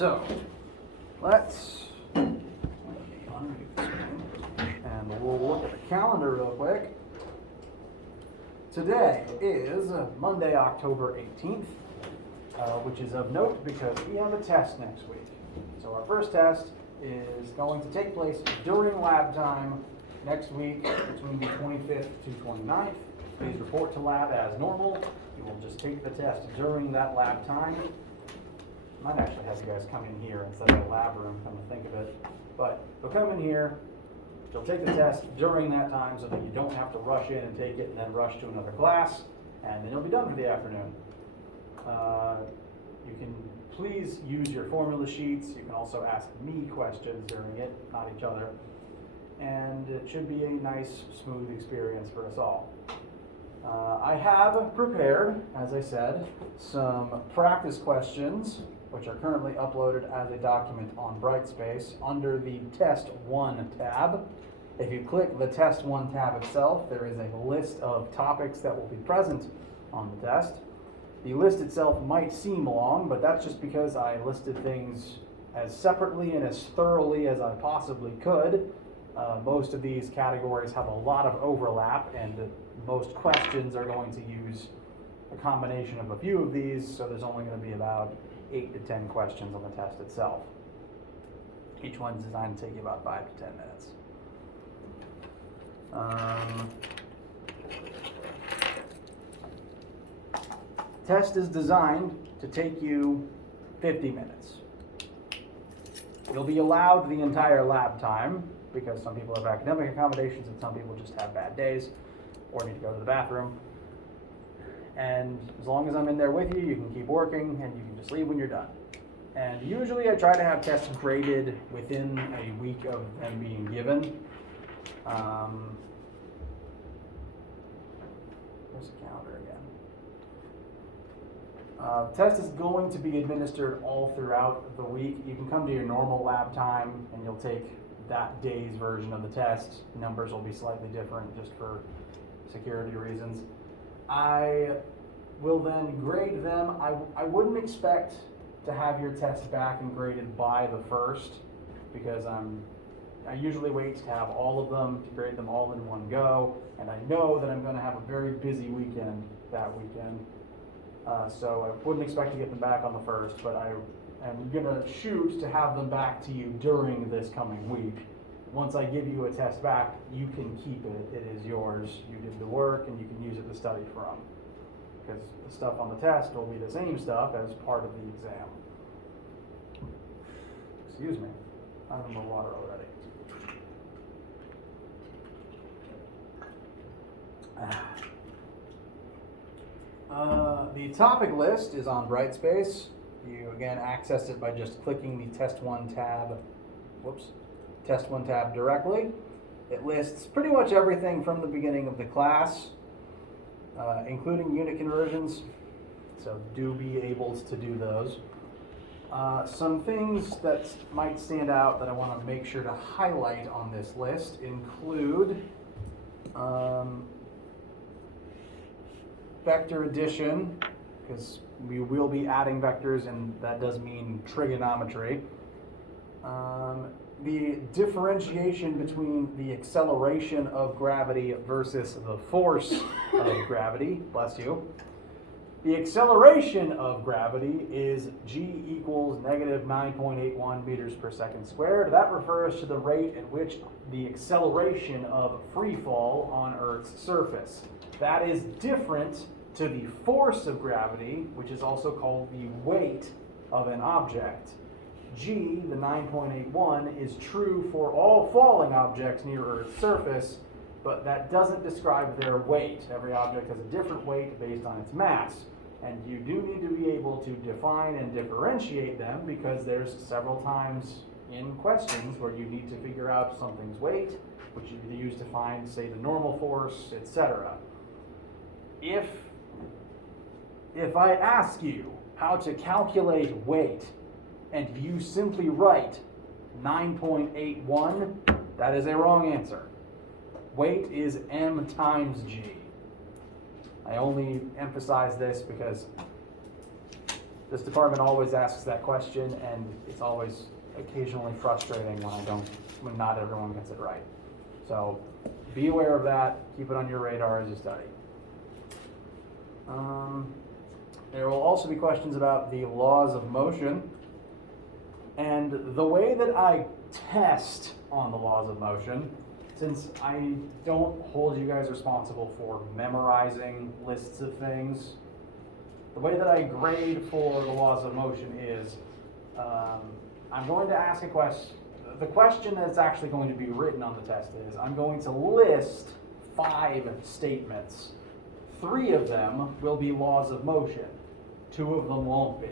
So let's unmute this one, and we'll look at the calendar real quick. Today is Monday, October 18th, which is of note because we have a test next week. So our first test is going to take place during lab time next week between the 25th to 29th. Please report to lab as normal. You will just take the test during that lab time. Might actually have you guys come in here instead of the lab room, come to think of it. But you'll come in here, you'll take the test during that time so that you don't have to rush in and take it and then rush to another class, and then you'll be done for the afternoon. You can please use your formula sheets. You can also ask me questions during it, not each other. And it should be a nice, smooth experience for us all. I have prepared, as I said, some practice questions, which are currently uploaded as a document on Brightspace under the Test 1 tab. If you click the Test 1 tab itself, there is a list of topics that will be present on the test. The list itself might seem long, but that's just because I listed things as separately and as thoroughly as I possibly could. Most of these categories have a lot of overlap, and most questions are going to use a combination of a few of these, so there's only going to be about 8 to 10 questions on the test itself. Each one's designed to take you about 5 to 10 minutes. Test is designed to take you 50 minutes. You'll be allowed the entire lab time because some people have academic accommodations and some people just have bad days or need to go to the bathroom. And as long as I'm in there with you, you can keep working and you can just leave when you're done. And usually I try to have tests graded within a week of them being given. Where's the calendar again? Test is going to be administered all throughout the week. You can come to your normal lab time and you'll take that day's version of the test. Numbers will be slightly different just for security reasons. I will then grade them. I wouldn't expect to have your test back and graded by the 1st because I usually wait to have all of them, to grade them all in one go, and I know that I'm going to have a very busy weekend that weekend. So I wouldn't expect to get them back on the 1st, but I am going to shoot to have them back to you during this coming week. Once I give you a test back, you can keep it. It is yours. You did the work, and you can use it to study from. Because the stuff on the test will be the same stuff as part of the exam. Excuse me. I have more water already. The topic list is on Brightspace. You again access it by just clicking the Test 1 tab. Test 1 tab directly. It lists pretty much everything from the beginning of the class, including unit conversions. So do be able to do those. Some things that might stand out that I want to make sure to highlight on this list include vector addition, because we will be adding vectors, and that does mean trigonometry. The differentiation between the acceleration of gravity versus the force of gravity, bless you. The acceleration of gravity is g equals negative 9.81 meters per second squared. That refers to the rate at which the acceleration of free fall on Earth's surface. That is different to the force of gravity, which is also called the weight of an object. G, the 9.81, is true for all falling objects near Earth's surface, but that doesn't describe their weight. Every object has a different weight based on its mass, and you do need to be able to define and differentiate them because there's several times in questions where you need to figure out something's weight, which you use to find, say, the normal force, etc. If I ask you how to calculate weight, and you simply write 9.81, that is a wrong answer. Weight is m times g. I only emphasize this because This department always asks that question, and it's always occasionally frustrating when not everyone gets it right. So be aware of that. Keep it on your radar as you study. There will also be questions about the laws of motion. And the way that I test on the laws of motion, since I don't hold you guys responsible for memorizing lists of things, the way that I grade for the laws of motion is I'm going to ask a question. The question that's actually going to be written on the test is I'm going to list 5 statements. 3 of them will be laws of motion. 2 of them won't be.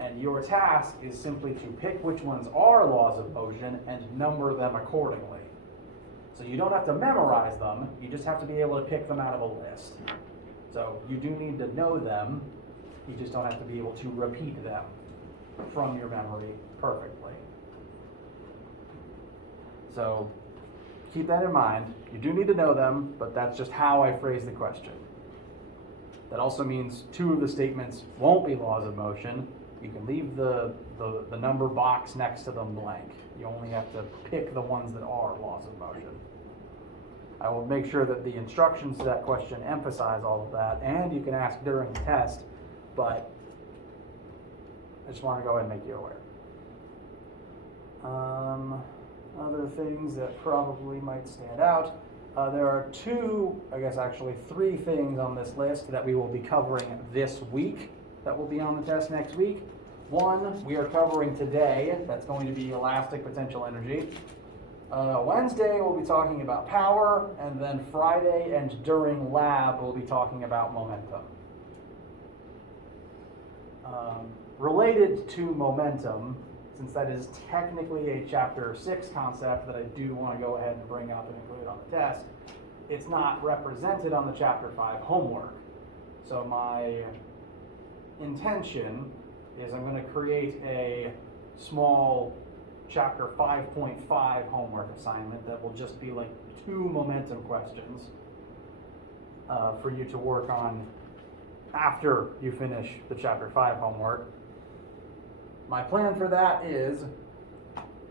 And your task is simply to pick which ones are laws of motion and number them accordingly. So you don't have to memorize them, you just have to be able to pick them out of a list. So you do need to know them, you just don't have to be able to repeat them from your memory perfectly. So keep that in mind. You do need to know them, but that's just how I phrase the question. That also means 2 of the statements won't be laws of motion. You can leave the number box next to them blank. You only have to pick the ones that are laws of motion. I will make sure that the instructions to that question emphasize all of that, and you can ask during the test, but I just want to go ahead and make you aware. Other things that probably might stand out. There are 3 things on this list that we will be covering this week that will be on the test next week. 1, we are covering today. That's going to be elastic potential energy. Wednesday, we'll be talking about power, and then Friday and during lab, we'll be talking about momentum. Related to momentum, since that is technically a Chapter 6 concept that I do want to go ahead and bring up and include on the test, it's not represented on the Chapter 5 homework. So my intention is I'm going to create a small Chapter 5.5 homework assignment that will just be like 2 momentum questions for you to work on after you finish the Chapter 5 homework. My plan for that is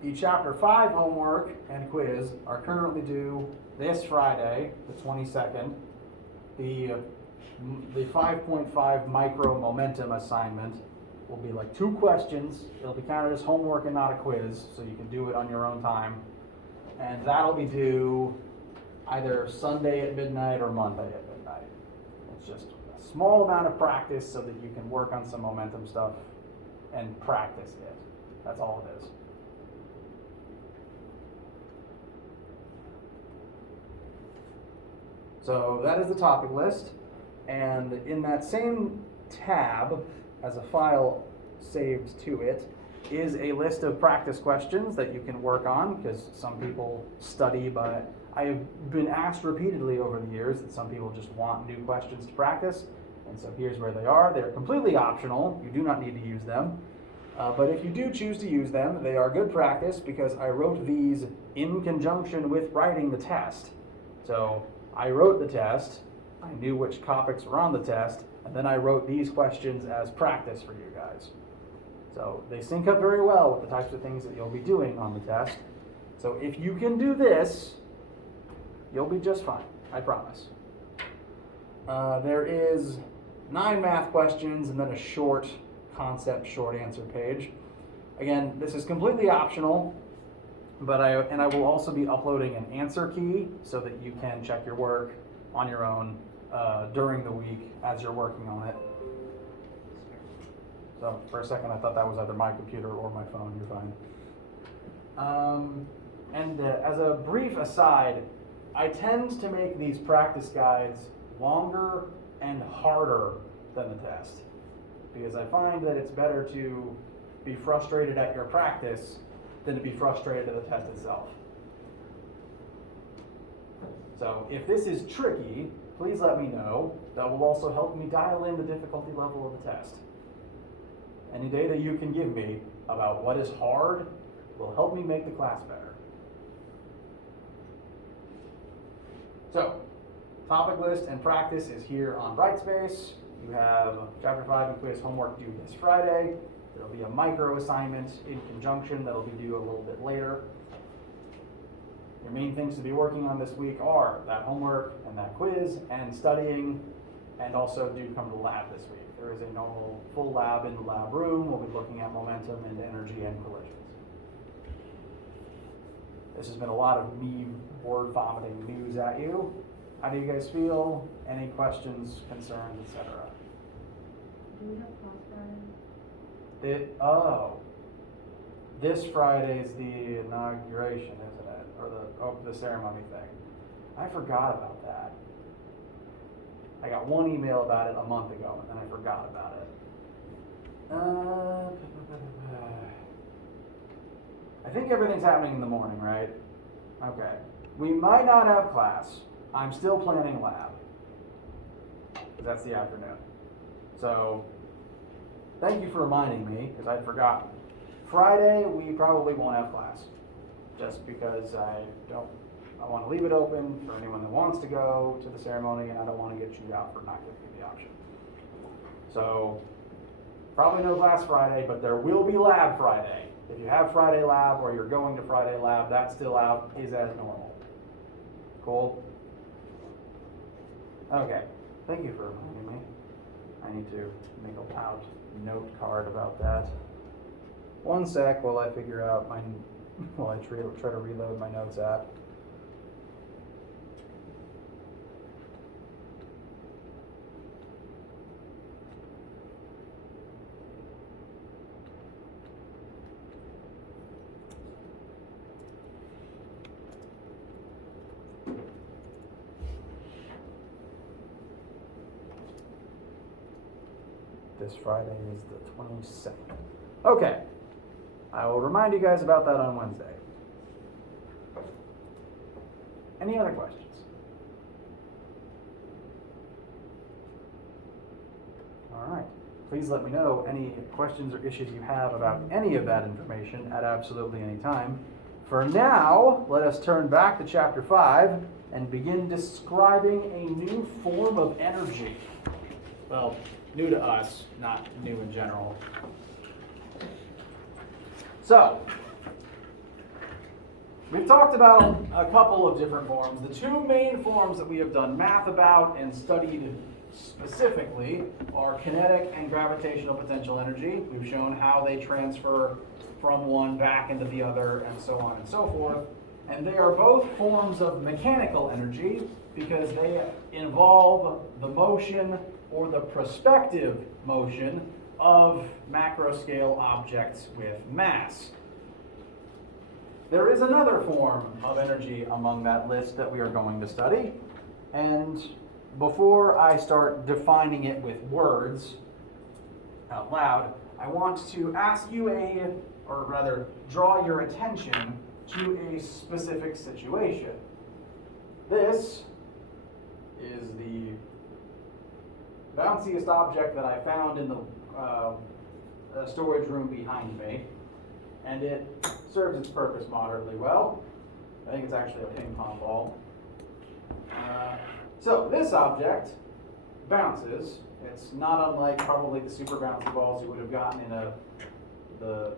the Chapter 5 homework and quiz are currently due this Friday, the 22nd. The 5.5 micro momentum assignment will be like 2 questions. It'll be counted as homework and not a quiz, so you can do it on your own time. And that'll be due either Sunday at midnight or Monday at midnight. It's just a small amount of practice so that you can work on some momentum stuff and practice it. That's all it is. So that is the topic list. And in that same tab, as a file saved to it, is a list of practice questions that you can work on, because some people study, but I have been asked repeatedly over the years that some people just want new questions to practice, and so here's where they are. They're completely optional. You do not need to use them, but if you do choose to use them, they are good practice because I wrote these in conjunction with writing the test. So I wrote the test, I knew which topics were on the test, and then I wrote these questions as practice for you guys. So they sync up very well with the types of things that you'll be doing on the test. So if you can do this, you'll be just fine, I promise. There is 9 math questions and then a short concept short answer page. Again, this is completely optional, but I will also be uploading an answer key so that you can check your work on your own during the week as you're working on it. So for a second I thought that was either my computer or my phone. You're fine. And as a brief aside, I tend to make these practice guides longer and harder than the test, because I find that it's better to be frustrated at your practice than to be frustrated at the test itself. So if this is tricky, please let me know. That will also help me dial in the difficulty level of the test. Any data you can give me about what is hard will help me make the class better. So, topic list and practice is here on Brightspace. You have Chapter 5 and quiz homework due this Friday. There'll be a micro assignment in conjunction that'll be due a little bit later. Your main things to be working on this week are that homework and that quiz and studying, and also do come to the lab this week. There is a normal full lab in the lab room. We'll be looking at momentum and energy and collisions. This has been a lot of me word vomiting news at you. How do you guys feel? Any questions, concerns, etc.? Do we have class Friday? This Friday is the inauguration, isn't it? Or the ceremony thing. I forgot about that. I got one email about it a month ago, and then I forgot about it. I think everything's happening in the morning, right? Okay. We might not have class. I'm still planning lab. That's the afternoon. So, thank you for reminding me, because I'd forgotten. Friday, we probably won't have class. Just because I want to leave it open for anyone that wants to go to the ceremony, and I don't want to get chewed out for not giving me the option. So, probably no class Friday, but there will be lab Friday. If you have Friday lab or you're going to Friday lab, that still is as normal. Cool? Okay. Thank you for reminding me. I need to make a loud note card about that. One sec while I figure out while I try to reload my notes app. This Friday is the 22nd. Okay. I will remind you guys about that on Wednesday. Any other questions? All right. Please let me know any questions or issues you have about any of that information at absolutely any time. For now, let us turn back to Chapter 5 and begin describing a new form of energy. Well, new to us, not new in general. So, we've talked about a couple of different forms. The two main forms that we have done math about and studied specifically are kinetic and gravitational potential energy. We've shown how they transfer from one back into the other and so on and so forth. And they are both forms of mechanical energy because they involve the motion or the prospective motion of macro scale objects with mass. There is another form of energy among that list that we are going to study, and before I start defining it with words out loud, I want to ask you or rather draw your attention to a specific situation. This is the bounciest object that I found in the storage room behind me, and it serves its purpose moderately well. I think it's actually a ping pong ball. So this object bounces. It's not unlike probably the super bouncy balls you would have gotten in the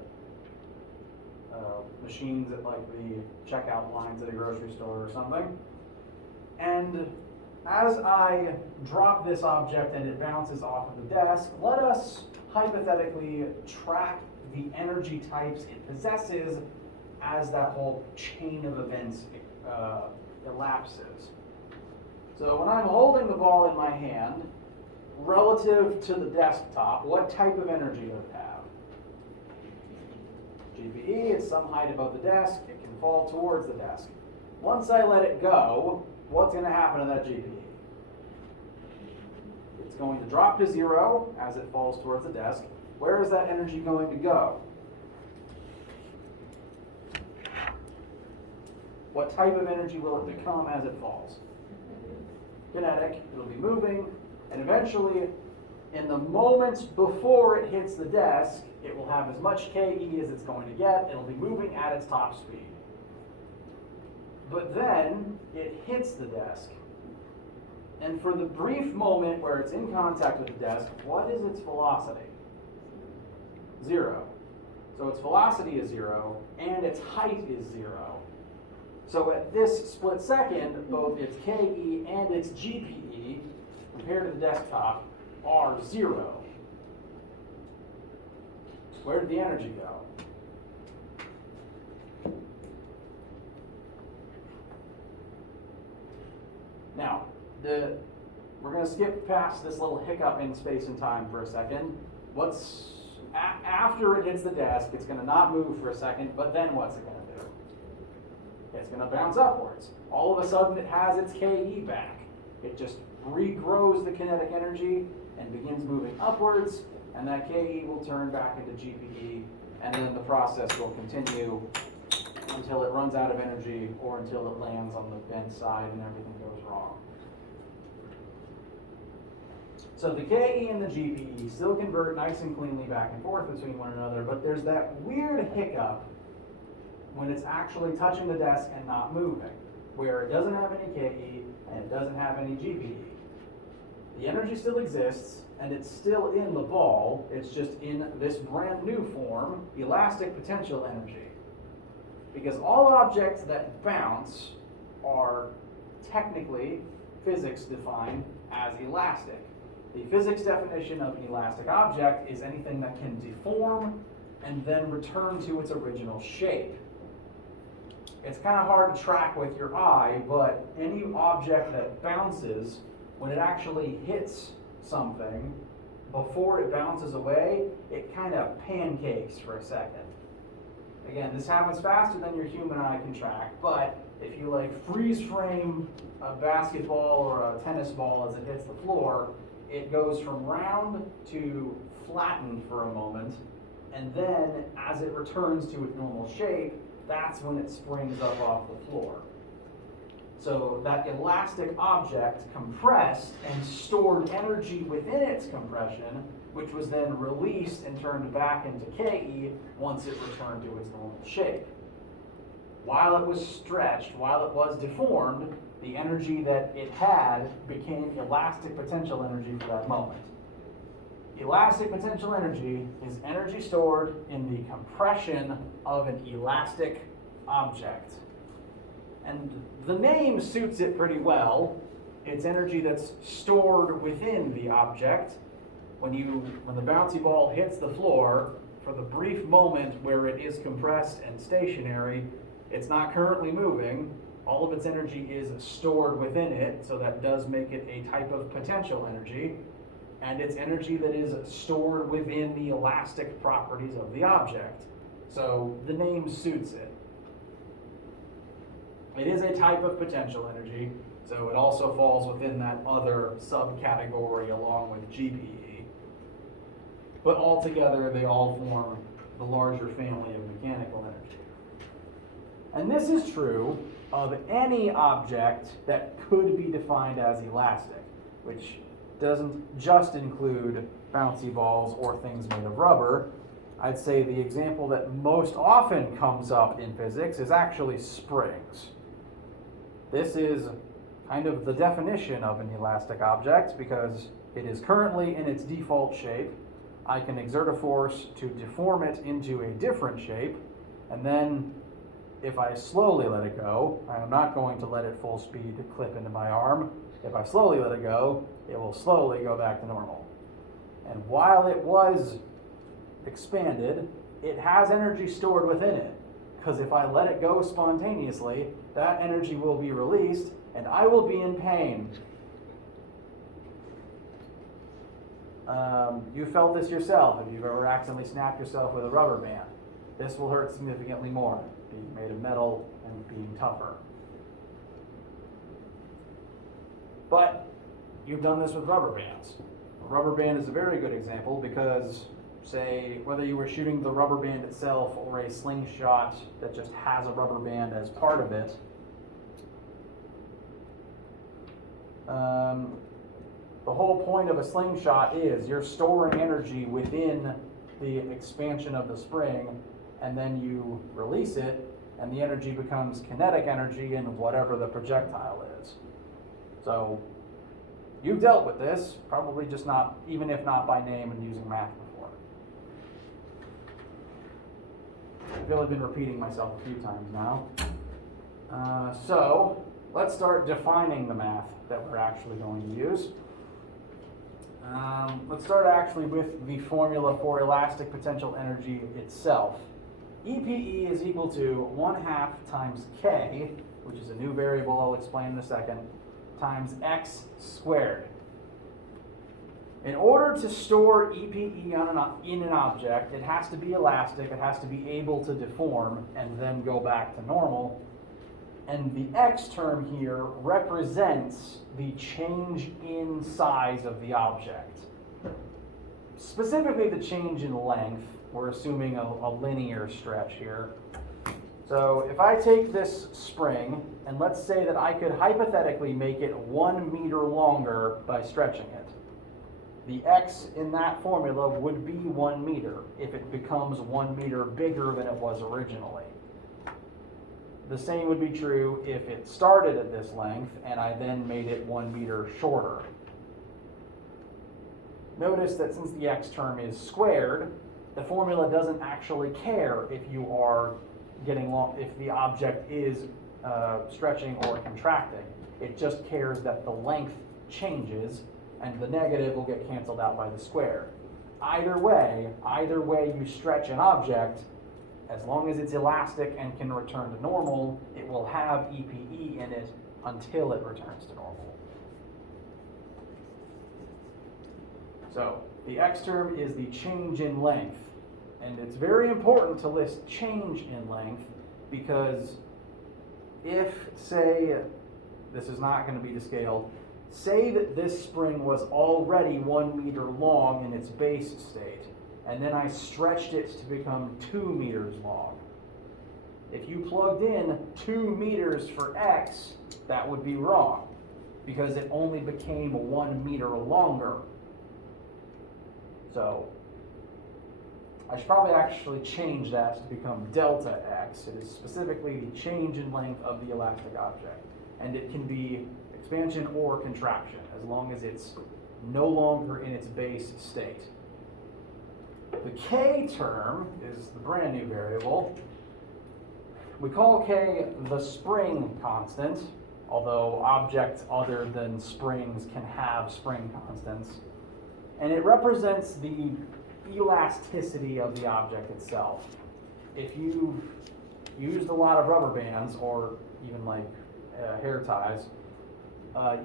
machines at like the checkout lines at a grocery store or something. And as I drop this object and it bounces off of the desk, let us hypothetically track the energy types it possesses as that whole chain of events elapses. So when I'm holding the ball in my hand, relative to the desktop, what type of energy does it have? GPE, it's some height above the desk, it can fall towards the desk. Once I let it go, what's going to happen to that GPE? It's going to drop to zero as it falls towards the desk. Where is that energy going to go? What type of energy will it become as it falls? Kinetic. It'll be moving, and eventually, in the moments before it hits the desk, it will have as much KE as it's going to get. It'll be moving at its top speed. But then, it hits the desk. And for the brief moment where it's in contact with the desk, what is its velocity? 0. So its velocity is 0, and its height is 0. So at this split second, both its KE and its GPE, compared to the desktop, are 0. Where did the energy go? Now, we're going to skip past this little hiccup in space and time for a second. After it hits the desk, it's going to not move for a second, but then what's it going to do? It's going to bounce upwards. All of a sudden, it has its KE back. It just regrows the kinetic energy and begins moving upwards, and that KE will turn back into GPE, and then the process will continue until it runs out of energy or until it lands on the bent side and everything goes wrong. So the KE and the GPE still convert nice and cleanly back and forth between one another, but there's that weird hiccup when it's actually touching the desk and not moving, where it doesn't have any KE and it doesn't have any GPE. The energy still exists, and it's still in the ball, it's just in this brand new form, elastic potential energy. Because all objects that bounce are technically physics defined as elastic. The physics definition of an elastic object is anything that can deform and then return to its original shape. It's kind of hard to track with your eye, but any object that bounces, when it actually hits something, before it bounces away, it kind of pancakes for a second. Again, this happens faster than your human eye can track, but if you freeze frame a basketball or a tennis ball as it hits the floor, it goes from round to flattened for a moment, and then as it returns to its normal shape, that's when it springs up off the floor. So that elastic object compressed and stored energy within its compression, which was then released and turned back into KE once it returned to its normal shape. While it was stretched, while it was deformed, the energy that it had became elastic potential energy for that moment. Elastic potential energy is energy stored in the compression of an elastic object. And the name suits it pretty well. It's energy that's stored within the object. When the bouncy ball hits the floor, for the brief moment where it is compressed and stationary, it's not currently moving. All of its energy is stored within it, so that does make it a type of potential energy. And it's energy that is stored within the elastic properties of the object. So the name suits it. It is a type of potential energy, so it also falls within that other subcategory along with GPE. But altogether, they all form the larger family of mechanical energy. And this is true of any object that could be defined as elastic, which doesn't just include bouncy balls or things made of rubber. I'd say the example that most often comes up in physics is actually springs. This is kind of the definition of an elastic object because it is currently in its default shape. I can exert a force to deform it into a different shape, and then if I slowly let it go, I am not going to let it full speed clip into my arm. If I slowly let it go, it will slowly go back to normal. And while it was expanded, it has energy stored within it. Because if I let it go spontaneously, that energy will be released, and I will be in pain. You felt this yourself if you've ever accidentally snapped yourself with a rubber band. This will hurt significantly more, being made of metal and being tougher. But you've done this with rubber bands. A rubber band is a very good example because, say, whether you were shooting the rubber band itself or a slingshot that just has a rubber band as part of it, the whole point of a slingshot is you're storing energy within the expansion of the spring, and then you release it, and the energy becomes kinetic energy in whatever the projectile is. So You've dealt with this, probably just not, even if not by name and using math before. I feel I've been repeating myself a few times now. So let's start defining the math that we're actually going to use. Let's start actually with the formula for elastic potential energy itself. EPE is equal to 1/2 times K, which is a new variable I'll explain in a second, times x squared. In order to store EPE in an object, it has to be elastic, it has to be able to deform and then go back to normal. And the x term here represents the change in size of the object. Specifically the change in length. We're assuming a linear stretch here. So if I take this spring, and let's say that I could hypothetically make it 1 meter longer by stretching it. The x in that formula would be 1 meter if it becomes 1 meter bigger than it was originally. The same would be true if it started at this length and I then made it 1 meter shorter. Notice that since the x term is squared, the formula doesn't actually care if you are getting long, if the object is stretching or contracting. It just cares that the length changes and the negative will get canceled out by the square. Either way you stretch an object, as long as it's elastic and can return to normal, it will have EPE in it until it returns to normal. So the x term is the change in length. And it's very important to list change in length because if, say, this is not going to be to scale, say that this spring was already 1 meter long in its base state, and then I stretched it to become 2 meters long. If you plugged in 2 meters for x, that would be wrong because it only became 1 meter longer. So I should probably actually change that to become delta x. It is specifically the change in length of the elastic object. And it can be expansion or contraction as long as it's no longer in its base state. The k term is the brand new variable. We call k the spring constant, although objects other than springs can have spring constants. And it represents the elasticity of the object itself. If you've used a lot of rubber bands or even like hair ties,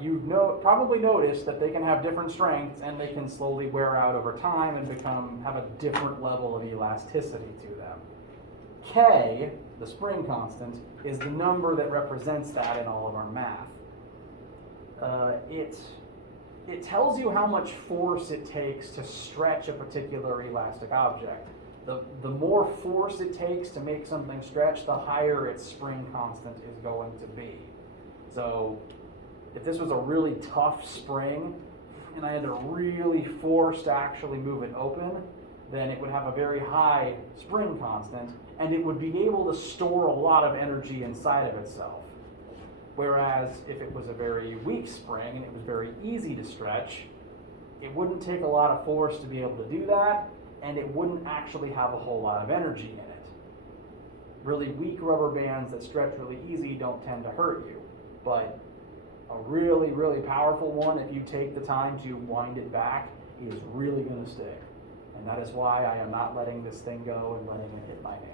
you've probably noticed that they can have different strengths and they can slowly wear out over time and have a different level of elasticity to them. K, the spring constant, is the number that represents that in all of our math. It tells you how much force it takes to stretch a particular elastic object. The more force it takes to make something stretch, the higher its spring constant is going to be. So if this was a really tough spring and I had to really force to actually move it open, then it would have a very high spring constant and it would be able to store a lot of energy inside of itself. Whereas if it was a very weak spring and it was very easy to stretch, it wouldn't take a lot of force to be able to do that, and it wouldn't actually have a whole lot of energy in it. Really weak rubber bands that stretch really easy don't tend to hurt you, but a really, really powerful one, if you take the time to wind it back, is really going to stick. And that is why I am not letting this thing go and letting it hit my hand.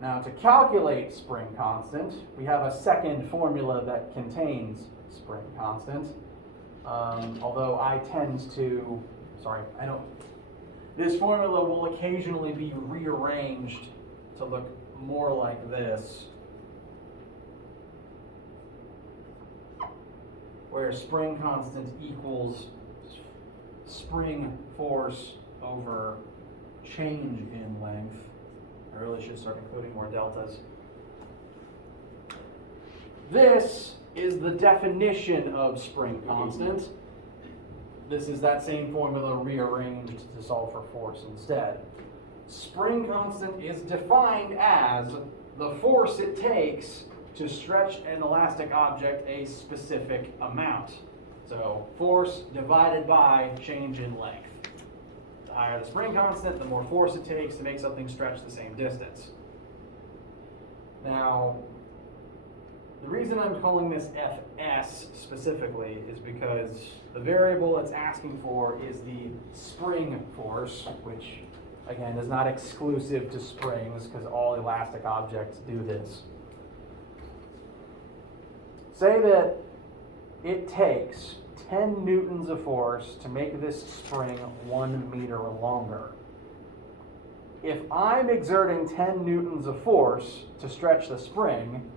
Now, to calculate spring constant, we have a second formula that contains spring constant. Although I tend to, this formula will occasionally be rearranged to look more like this, where spring constant equals spring force over change in length. I really should start including more deltas. This is the definition of spring constant. This is that same formula rearranged to solve for force instead. Spring constant is defined as the force it takes to stretch an elastic object a specific amount. So force divided by change in length. The higher the spring constant, the more force it takes to make something stretch the same distance. Now, the reason I'm calling this Fs specifically is because the variable it's asking for is the spring force, which again is not exclusive to springs because all elastic objects do this. Say that it takes 10 newtons of force to make this spring 1 meter longer. If I'm exerting 10 newtons of force to stretch the spring,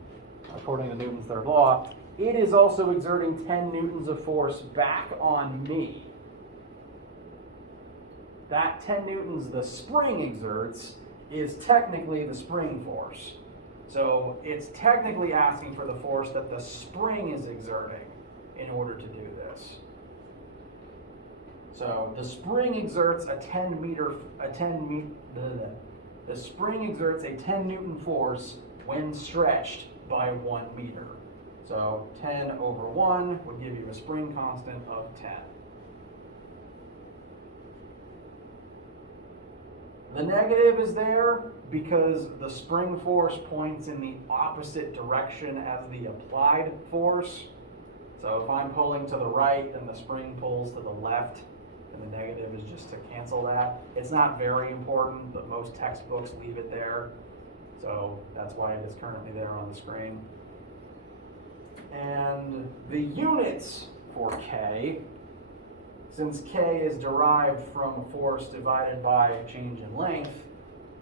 according to Newton's third law, it is also exerting 10 newtons of force back on me. That 10 newtons the spring exerts is technically the spring force. So it's technically asking for the force that the spring is exerting in order to do this. So the spring exerts the spring exerts a 10 newton force when stretched by 1 meter. So 10 over 1 would give you a spring constant of 10. The negative is there because the spring force points in the opposite direction as the applied force. So if I'm pulling to the right, then the spring pulls to the left, and the negative is just to cancel that. It's not very important, but most textbooks leave it there. So that's why it is currently there on the screen. And the units for K, since K is derived from force divided by a change in length,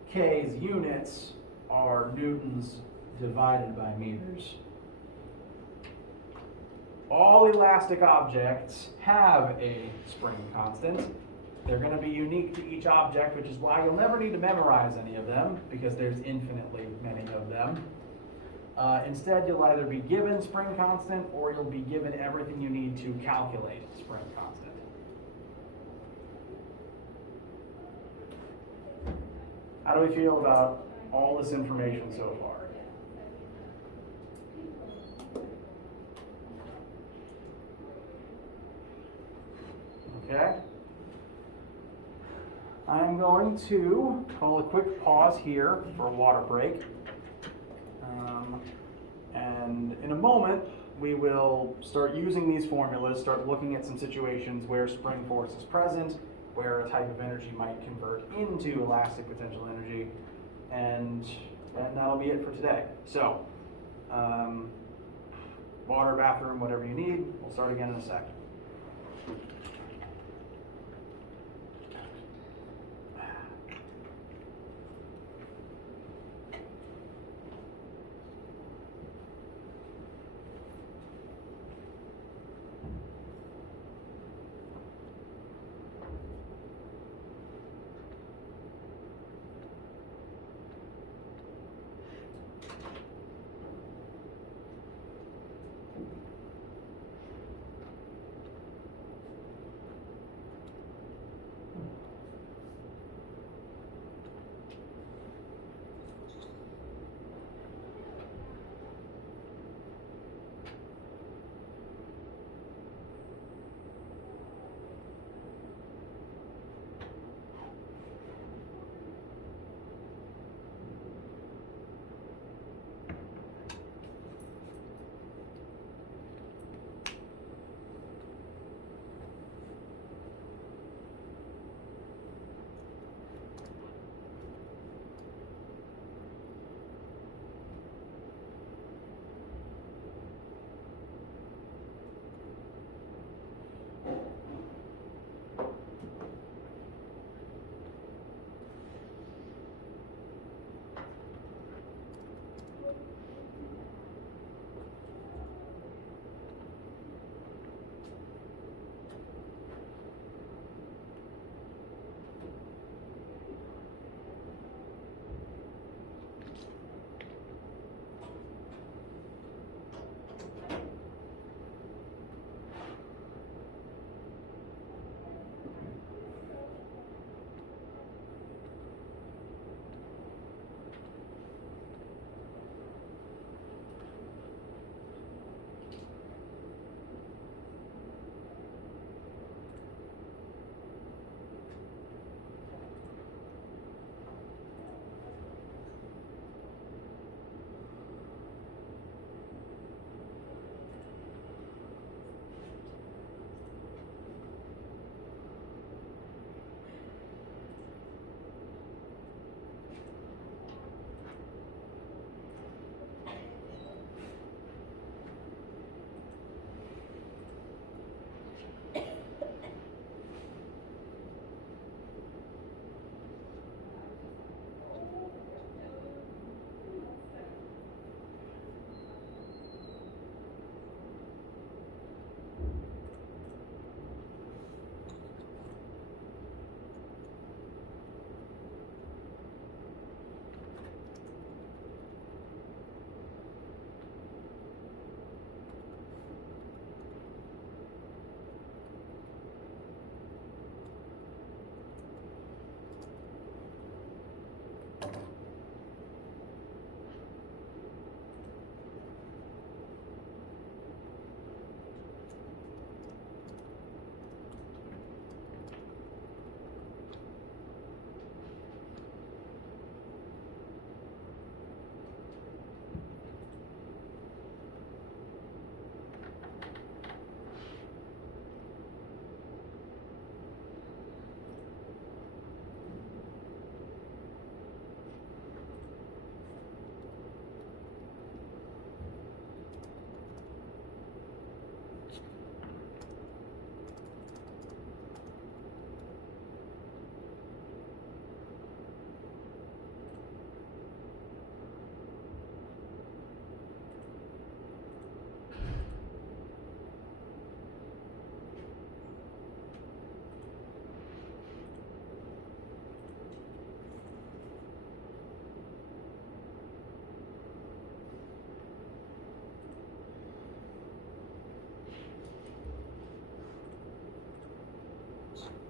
K's units are newtons divided by meters. All elastic objects have a spring constant. They're going to be unique to each object, which is why you'll never need to memorize any of them, because there's infinitely many of them. Instead, you'll either be given spring constant, or you'll be given everything you need to calculate spring constant. How do we feel about all this information so far? Okay. I'm going to call a quick pause here for a water break. And in a moment, we will start using these formulas, start looking at some situations where spring force is present, where a type of energy might convert into elastic potential energy, and that'll be it for today. So, water, bathroom, whatever you need. We'll start again in a second.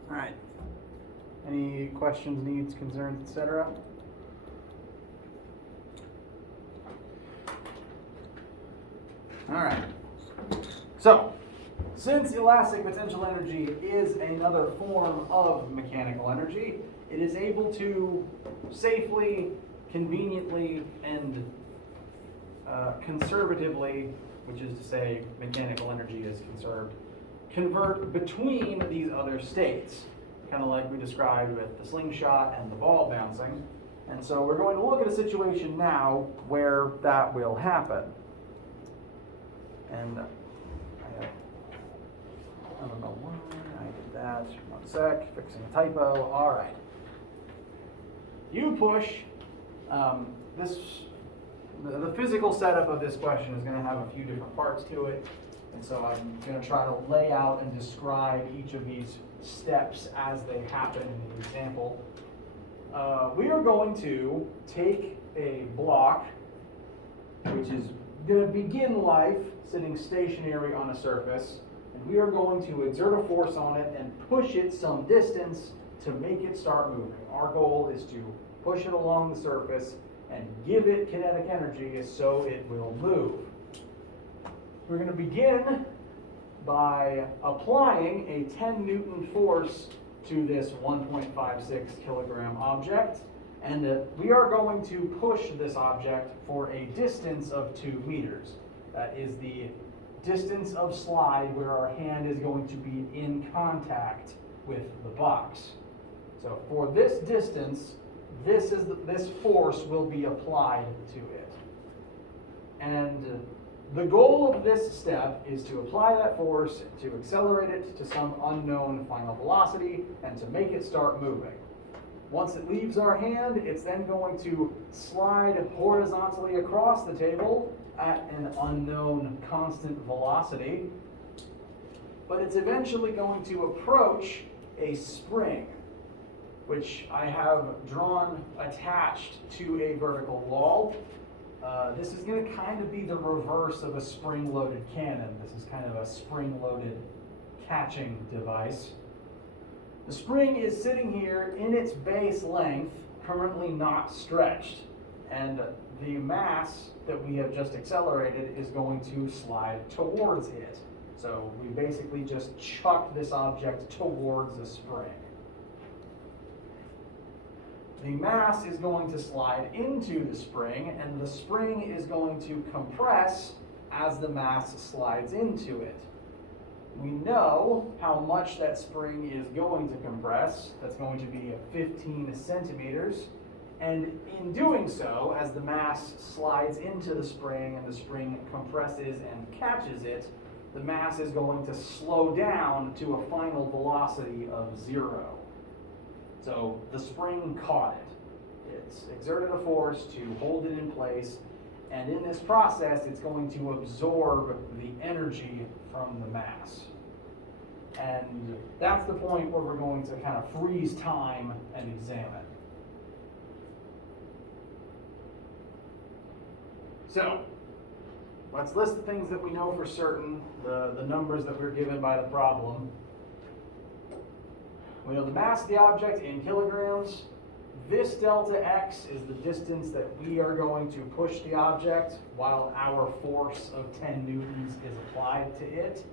All right. Any questions, needs, concerns, etc.? All right. So, since elastic potential energy is another form of mechanical energy, it is able to safely, conveniently, and conservatively, which is to say mechanical energy is conserved, convert between these other states, kind of like we described with the slingshot and the ball bouncing. And so we're going to look at a situation now where that will happen. And I don't know why I did that. 1 sec, fixing a typo. All right. You push. The physical setup of this question is going to have a few different parts to it. And so I'm going to try to lay out and describe each of these steps as they happen in the example. We are going to take a block, which is going to begin life sitting stationary on a surface, and we are going to exert a force on it and push it some distance to make it start moving. Our goal is to push it along the surface and give it kinetic energy so it will move. We're going to begin by applying a 10 Newton force to this 1.56 kilogram object, and we are going to push this object for a distance of 2 meters. That is the distance of slide where our hand is going to be in contact with the box. So for this distance, this force will be applied to it. And the goal of this step is to apply that force, to accelerate it to some unknown final velocity, and to make it start moving. Once it leaves our hand, it's then going to slide horizontally across the table at an unknown constant velocity, but it's eventually going to approach a spring, which I have drawn attached to a vertical wall. This is going to kind of be the reverse of a spring-loaded cannon. This is kind of a spring-loaded catching device. The spring is sitting here in its base length, currently not stretched, and the mass that we have just accelerated is going to slide towards it. So we basically just chuck this object towards the spring. The mass is going to slide into the spring, and the spring is going to compress as the mass slides into it. We know how much that spring is going to compress. That's going to be 15 centimeters. And in doing so, as the mass slides into the spring and the spring compresses and catches it, the mass is going to slow down to a final velocity of 0. So the spring caught it. It's exerted a force to hold it in place, and in this process, it's going to absorb the energy from the mass. And that's the point where we're going to kind of freeze time and examine. So, let's list the things that we know for certain, the numbers that we're given by the problem. We know the mass of the object in kilograms. This delta x is the distance that we are going to push the object while our force of 10 newtons is applied to it.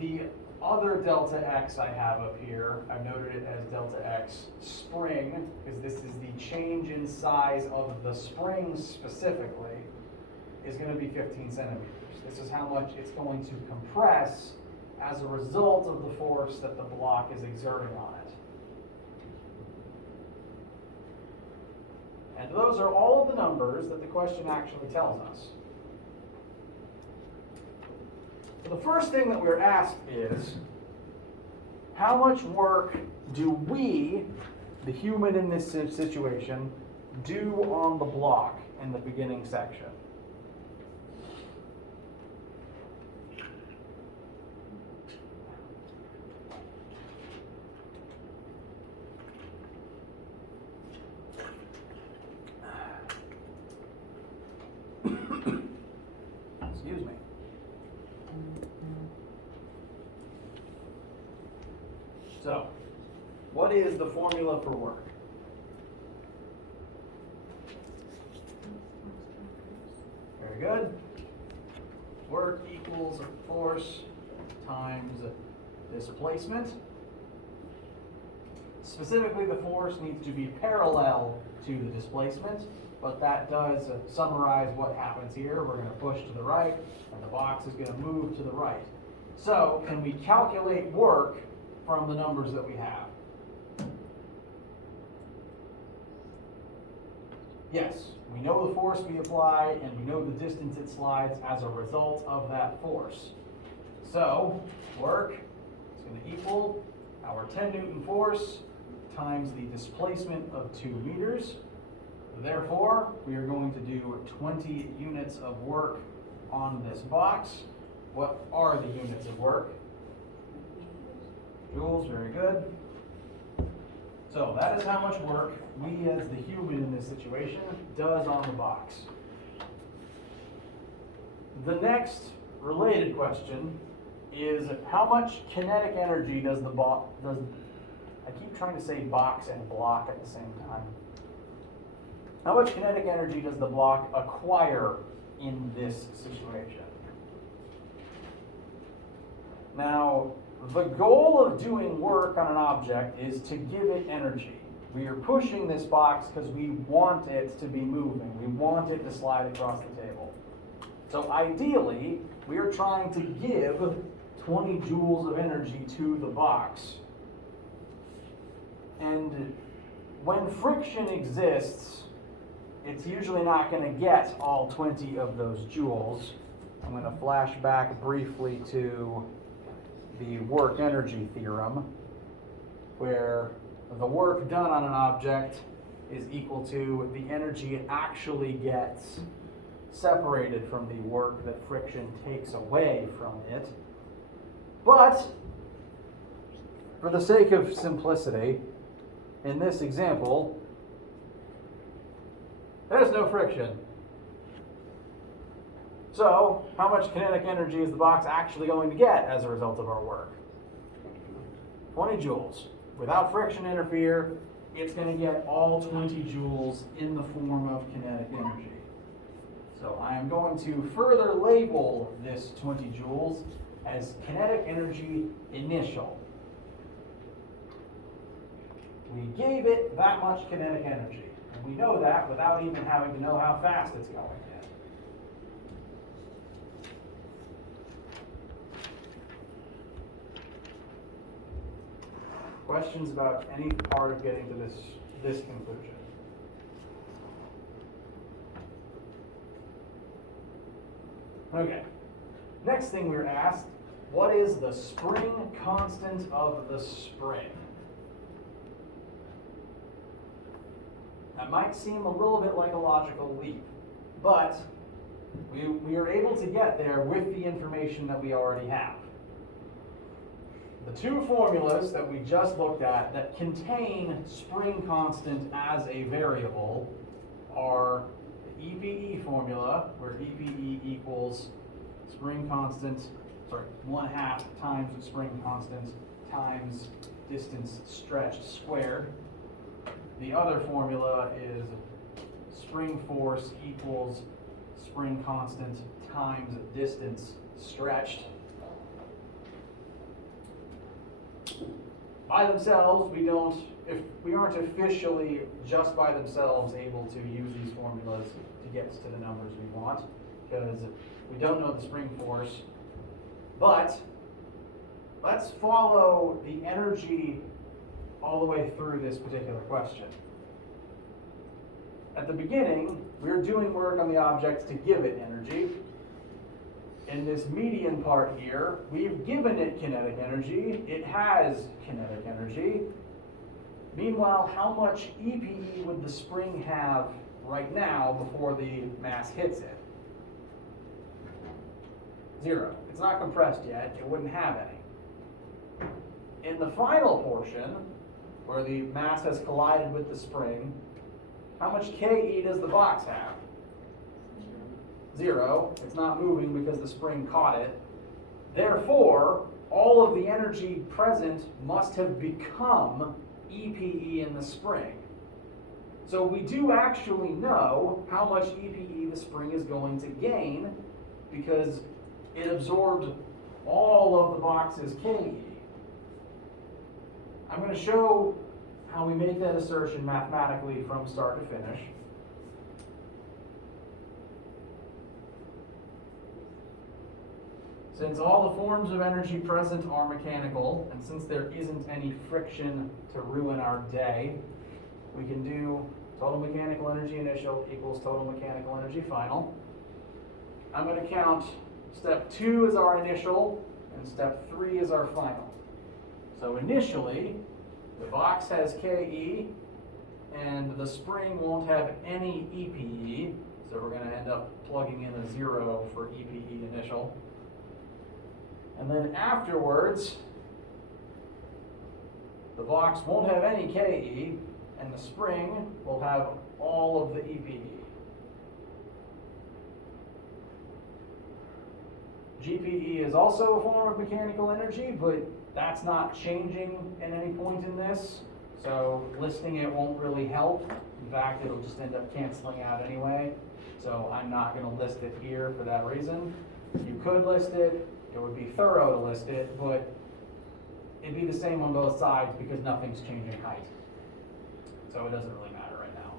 The other delta x I have up here, I've noted it as delta x spring, because this is the change in size of the spring specifically, is going to be 15 centimeters. This is how much it's going to compress as a result of the force that the block is exerting on it. And those are all of the numbers that the question actually tells us. So the first thing that we're asked is, how much work do we, the human in this situation, do on the block in the beginning section? Excuse me. So, what is the formula for work? Very good. Work equals force times displacement. Specifically, the force needs to be parallel to the displacement, but that does summarize what happens here. We're going to push to the right, and the box is going to move to the right. So, can we calculate work from the numbers that we have? Yes, we know the force we apply, and we know the distance it slides as a result of that force. So, work is going to equal our 10 Newton force times the displacement of 2 meters. Therefore, we are going to do 20 units of work on this box. What are the units of work? Joules, very good. So that is how much work we as the human in this situation does on the box. The next related question is how much kinetic energy does the box, I keep trying to say box and block at the same time. How much kinetic energy does the block acquire in this situation? Now, the goal of doing work on an object is to give it energy. We are pushing this box because we want it to be moving. We want it to slide across the table. So ideally, we are trying to give 20 joules of energy to the box. And when friction exists, it's usually not going to get all 20 of those joules. I'm going to flash back briefly to the work energy theorem, where the work done on an object is equal to the energy it actually gets separated from the work that friction takes away from it. But, for the sake of simplicity, in this example, there's no friction. So, how much kinetic energy is the box actually going to get as a result of our work? 20 joules. Without friction interfere, it's going to get all 20 joules in the form of kinetic energy. So I am going to further label this 20 joules as kinetic energy initial. We gave it that much kinetic energy, and we know that without even having to know how fast it's going yet. Questions about any part of getting to this conclusion? Okay. Next thing we were asked, what is the spring constant of the spring? That might seem a little bit like a logical leap, but we are able to get there with the information that we already have. The two formulas that we just looked at that contain spring constant as a variable are the EPE formula, where EPE equals spring constant, 1/2 times spring constant times distance stretched squared. The other formula is spring force equals spring constant times distance stretched. By themselves, if we aren't officially just by themselves able to use these formulas to get to the numbers we want, because we don't know the spring force. But let's follow the energy all the way through this particular question. At the beginning, we're doing work on the object to give it energy. In this median part here, we've given it kinetic energy. It has kinetic energy. Meanwhile, how much EPE would the spring have right now before the mass hits it? 0. It's not compressed yet. It wouldn't have any. In the final portion, where the mass has collided with the spring, how much KE does the box have? 0. It's not moving because the spring caught it. Therefore, all of the energy present must have become EPE in the spring. So we do actually know how much EPE the spring is going to gain because it absorbed all of the box's KE. I'm going to show how we make that assertion mathematically from start to finish. Since all the forms of energy present are mechanical, and since there isn't any friction to ruin our day, we can do total mechanical energy initial equals total mechanical energy final. I'm going to count step 2 as our initial, and step 3 as our final. So initially, the box has KE, and the spring won't have any EPE, so we're going to end up plugging in a 0 for EPE initial. And then afterwards, the box won't have any KE, and the spring will have all of the EPE. GPE is also a form of mechanical energy, but that's not changing at any point in this, so listing it won't really help. In fact, it'll just end up canceling out anyway, so I'm not going to list it here for that reason. You could list it. It would be thorough to list it, but it'd be the same on both sides because nothing's changing height. So it doesn't really matter right now.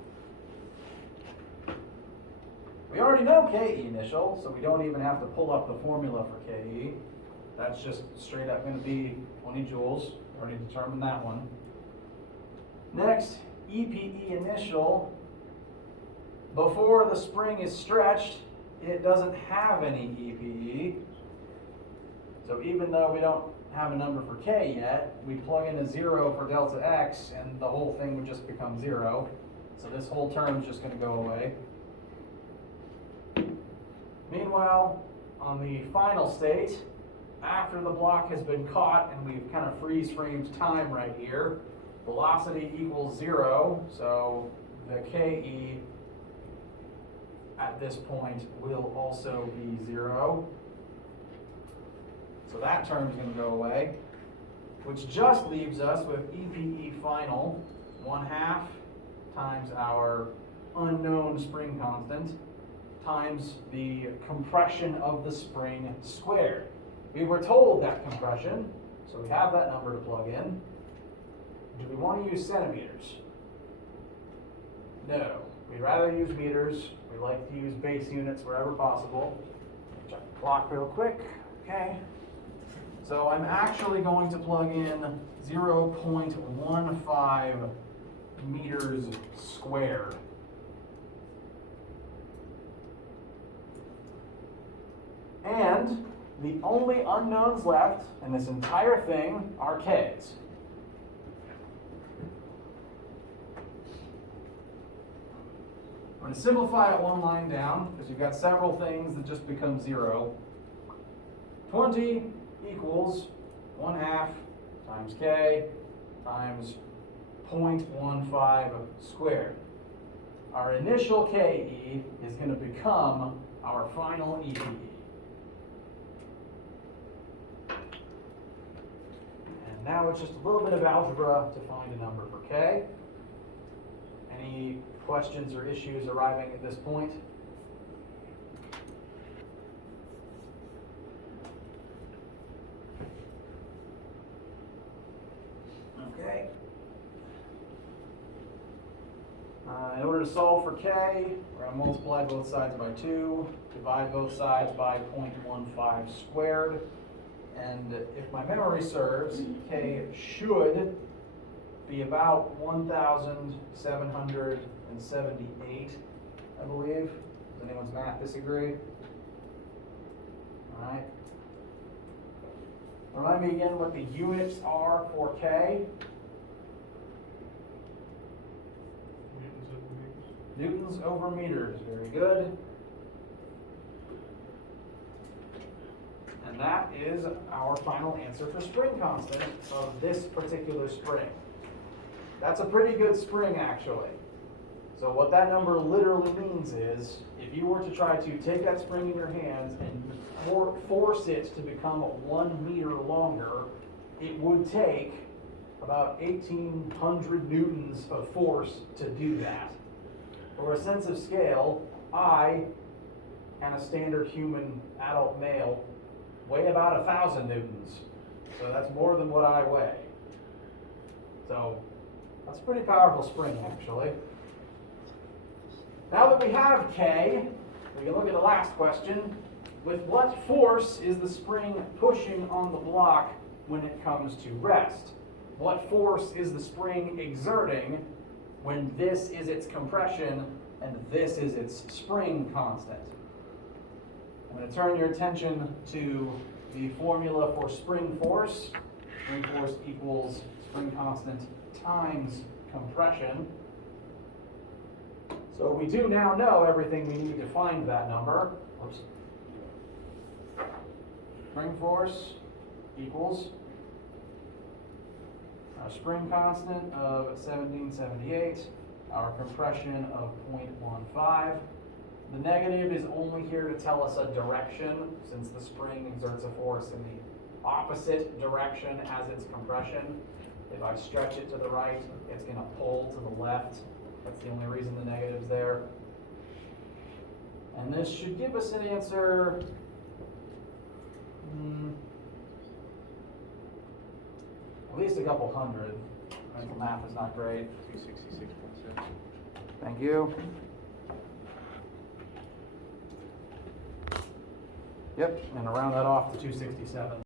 We already know KE initial, so we don't even have to pull up the formula for KE. That's just straight up going to be 20 joules. We already determined that one. Next, EPE initial. Before the spring is stretched, it doesn't have any EPE. So even though we don't have a number for K yet, we plug in a 0 for delta X and the whole thing would just become 0. So this whole term is just going to go away. Meanwhile, on the final state, after the block has been caught and we've kind of freeze framed time right here, velocity equals 0, so the KE at this point will also be 0. So that term is going to go away, which just leaves us with EPE final, 1/2 times our unknown spring constant times the compression of the spring squared. We were told that compression, so we have that number to plug in. Do we want to use centimeters? No. We'd rather use meters. We like to use base units wherever possible. Check the clock real quick. Okay. So I'm actually going to plug in 0.15 meters squared. And the only unknowns left in this entire thing are K's. I'm going to simplify it one line down because you've got several things that just become 0. 20 equals 1/2 times K times 0.15 squared. Our initial KE is going to become our final EPE. And now it's just a little bit of algebra to find a number for K. Any questions or issues arriving at this point? Okay. In order to solve for K, we're going to multiply both sides by 2, divide both sides by 0.15 squared, and if my memory serves, K should be about 1,778, I believe. Does anyone's math disagree? All right. Remind me again what the units are for K. Newtons over meters. Very good. And that is our final answer for spring constant of this particular spring. That's a pretty good spring, actually. So what that number literally means is, if you were to try to take that spring in your hands and force it to become 1 meter longer, it would take about 1,800 newtons of force to do that. For a sense of scale, I, and a standard human adult male, weigh about 1,000 newtons. So that's more than what I weigh. So that's a pretty powerful spring, actually. Now that we have K, we can look at the last question. With what force is the spring pushing on the block when it comes to rest? What force is the spring exerting when this is its compression and this is its spring constant? I'm going to turn your attention to the formula for spring force. Spring force equals spring constant times compression. So we do now know everything we need to find that number. Oops. Spring force equals our spring constant of 1778, our compression of 0.15. The negative is only here to tell us a direction, since the spring exerts a force in the opposite direction as its compression. If I stretch it to the right, it's going to pull to the left. That's the only reason the negative's there. And this should give us an answer. At least a couple hundred. Mental math is not great. 266.6. Thank you. Yep, and round that off to 267.